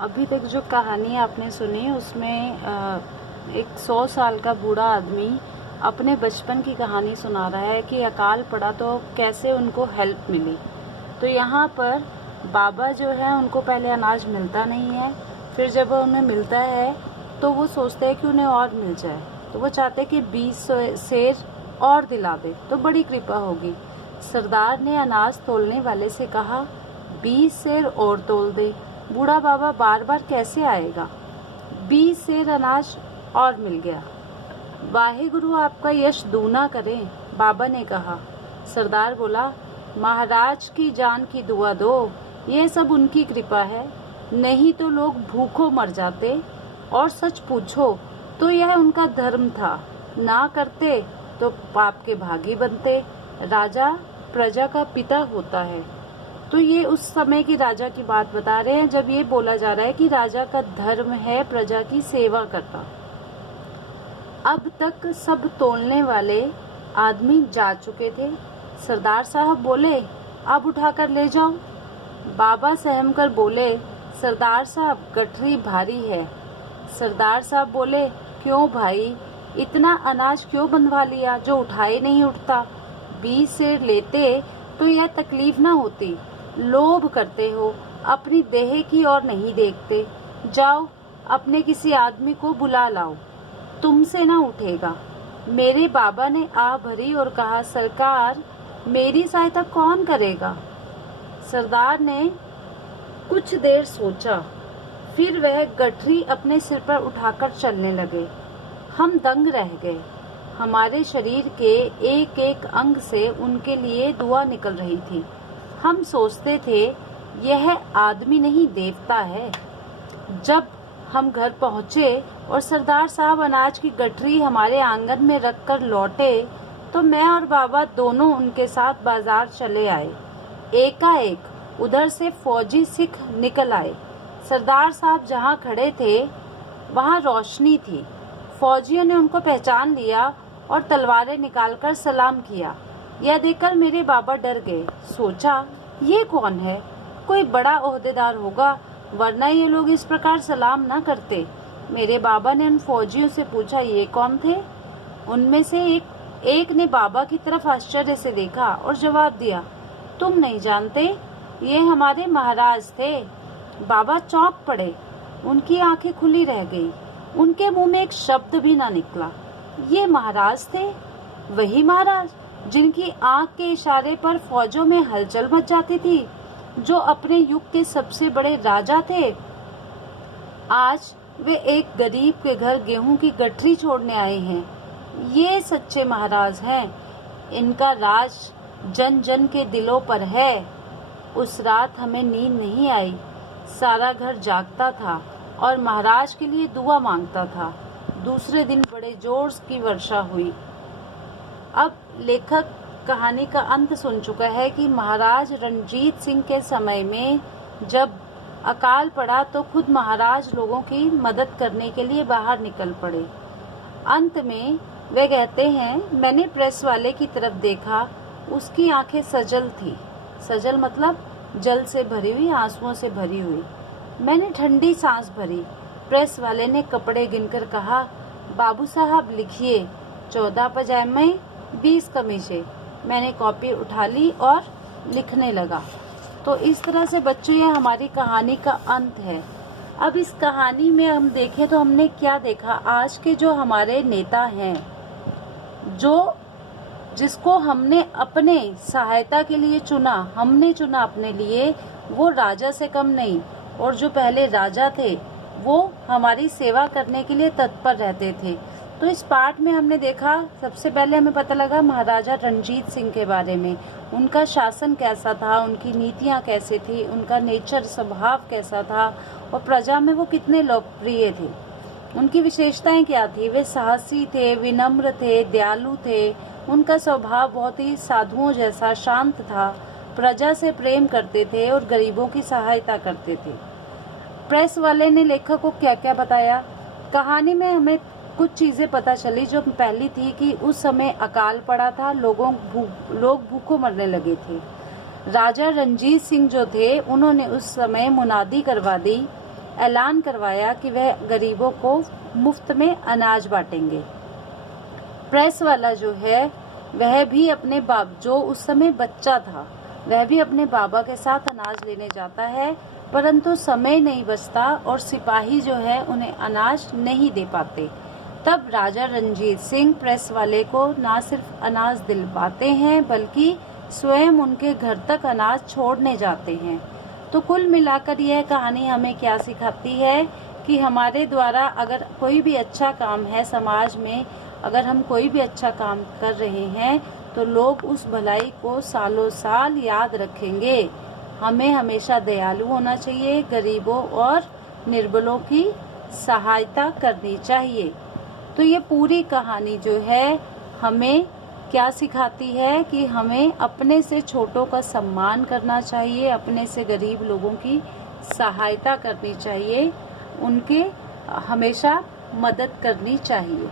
अभी तक जो कहानी आपने सुनी उसमें एक 100 साल का बूढ़ा आदमी अपने बचपन की कहानी सुना रहा है कि अकाल पड़ा तो कैसे उनको हेल्प मिली। तो यहाँ पर बाबा जो है उनको पहले अनाज मिलता नहीं है, फिर जब उन्हें मिलता है तो वो सोचते हैं कि उन्हें और मिल जाए, तो वो चाहते कि 20 सेर और दिला दे तो बड़ी कृपा होगी। सरदार ने अनाज तोलने वाले से कहा, 20 सेर और तोल दे। बूढ़ा बाबा बार बार कैसे आएगा। 20 सेर अनाज और मिल गया। वाहेगुरु आपका यश दूना करें, बाबा ने कहा। सरदार बोला, महाराज की जान की दुआ दो, ये सब उनकी कृपा है, नहीं तो लोग भूखों मर जाते। और सच पूछो तो यह उनका धर्म था, ना करते तो पाप के भागी बनते। राजा प्रजा का पिता होता है। तो ये उस समय की राजा की बात बता रहे हैं जब ये बोला जा रहा है कि राजा का धर्म है प्रजा की सेवा करना। अब तक सब तोलने वाले आदमी जा चुके थे। सरदार साहब बोले, अब उठाकर ले जाओ। बाबा सहम कर बोले, सरदार साहब गठरी भारी है। सरदार साहब बोले, क्यों भाई, इतना अनाज क्यों बंधवा लिया जो उठाए नहीं उठता। 20 सेर लेते तो यह तकलीफ ना होती। लोभ करते हो, अपनी देह की ओर नहीं देखते। जाओ अपने किसी आदमी को बुला लाओ, तुमसे ना उठेगा। मेरे बाबा ने आह भरी और कहा, सरकार मेरी सहायता कौन करेगा। सरदार ने कुछ देर सोचा, फिर वह गठरी अपने सिर पर उठाकर चलने लगे। हम दंग रह गए। हमारे शरीर के एक एक अंग से उनके लिए दुआ निकल रही थी। हम सोचते थे यह आदमी नहीं देवता है। जब हम घर पहुँचे और सरदार साहब अनाज की गठरी हमारे आंगन में रखकर लौटे तो मैं और बाबा दोनों उनके साथ बाजार चले आए। एकाएक उधर से फौजी सिख निकल आए। सरदार साहब जहाँ खड़े थे वहाँ रोशनी थी। फौजियों ने उनको पहचान लिया और तलवारें निकालकर सलाम किया। यह देखकर मेरे बाबा डर गए। सोचा, ये कौन है, कोई बड़ा ओहदेदार होगा, वरना ये लोग इस प्रकार सलाम न करते। मेरे बाबा ने उन फौजियों से पूछा, ये कौन थे। उनमें से एक ने बाबा की तरफ आश्चर्य से देखा और जवाब दिया, तुम नहीं जानते, ये हमारे महाराज थे। बाबा चौंक पड़े, उनकी आंखें खुली रह गई। उनके मुंह में एक शब्द भी ना निकला। ये महाराज थे, वही महाराज जिनकी आंख के इशारे पर फौजों में हलचल मच जाती थी, जो अपने युग के सबसे बड़े राजा थे। आज वे एक गरीब के घर गेहूं की गठरी छोड़ने आए हैं। ये सच्चे महाराज हैं। इनका राज जन जन के दिलों पर है। उस रात हमें नींद नहीं आई। सारा घर जागता था और महाराज के लिए दुआ मांगता था। दूसरे दिन बड़े जोर की वर्षा हुई। अब लेखक कहानी का अंत सुन चुका है कि महाराज रणजीत सिंह के समय में जब अकाल पड़ा तो खुद महाराज लोगों की मदद करने के लिए बाहर निकल पड़े। अंत में वे कहते हैं, मैंने प्रेस वाले की तरफ देखा, उसकी आंखें सजल थी। सजल मतलब जल से भरी हुई, आंसुओं से भरी हुई। मैंने ठंडी सांस भरी। प्रेस वाले ने कपड़े गिनकर कहा, बाबू साहब लिखिए, 14 पजामे, 20 कमीजें। मैंने कॉपी उठा ली और लिखने लगा। तो इस तरह से बच्चों यह हमारी कहानी का अंत है। अब इस कहानी में हम देखें तो हमने क्या देखा, आज के जो हमारे नेता हैं, जिसको हमने अपने सहायता के लिए चुना, हमने चुना अपने लिए, वो राजा से कम नहीं। और जो पहले राजा थे वो हमारी सेवा करने के लिए तत्पर रहते थे। तो इस पाठ में हमने देखा, सबसे पहले हमें पता लगा महाराजा रणजीत सिंह के बारे में। उनका शासन कैसा था, उनकी नीतियाँ कैसे थी, उनका नेचर स्वभाव कैसा था और प्रजा में वो कितने लोकप्रिय थे। उनकी विशेषताएं क्या थी। वे साहसी थे, विनम्र थे, दयालु थे। उनका स्वभाव बहुत ही साधुओं जैसा शांत था। प्रजा से प्रेम करते थे और गरीबों की सहायता करते थे। प्रेस वाले ने लेखक को क्या क्या बताया। कहानी में हमें कुछ चीज़ें पता चली। जो पहली थी कि उस समय अकाल पड़ा था, लोग भूखों मरने लगे थे। राजा रणजीत सिंह जो थे उन्होंने उस समय मुनादी करवा दी ऐलान करवाया कि वह गरीबों को मुफ्त में अनाज बांटेंगे। प्रेस वाला जो है वह भी अपने जो उस समय बच्चा था, वह भी अपने बाबा के साथ अनाज लेने जाता है, परंतु समय नहीं बचता और सिपाही जो है उन्हें अनाज नहीं दे पाते। तब राजा रणजीत सिंह प्रेस वाले को ना सिर्फ अनाज दिलवाते हैं बल्कि स्वयं उनके घर तक अनाज छोड़ने जाते हैं। तो कुल मिलाकर यह कहानी हमें क्या सिखाती है कि हमारे द्वारा अगर कोई भी अच्छा काम है समाज में, अगर हम कोई भी अच्छा काम कर रहे हैं तो लोग उस भलाई को सालों साल याद रखेंगे। हमें हमेशा दयालु होना चाहिए, गरीबों और निर्बलों की सहायता करनी चाहिए। तो ये पूरी कहानी जो है हमें क्या सिखाती है कि हमें अपने से छोटों का सम्मान करना चाहिए, अपने से गरीब लोगों की सहायता करनी चाहिए, उनके हमेशा मदद करनी चाहिए।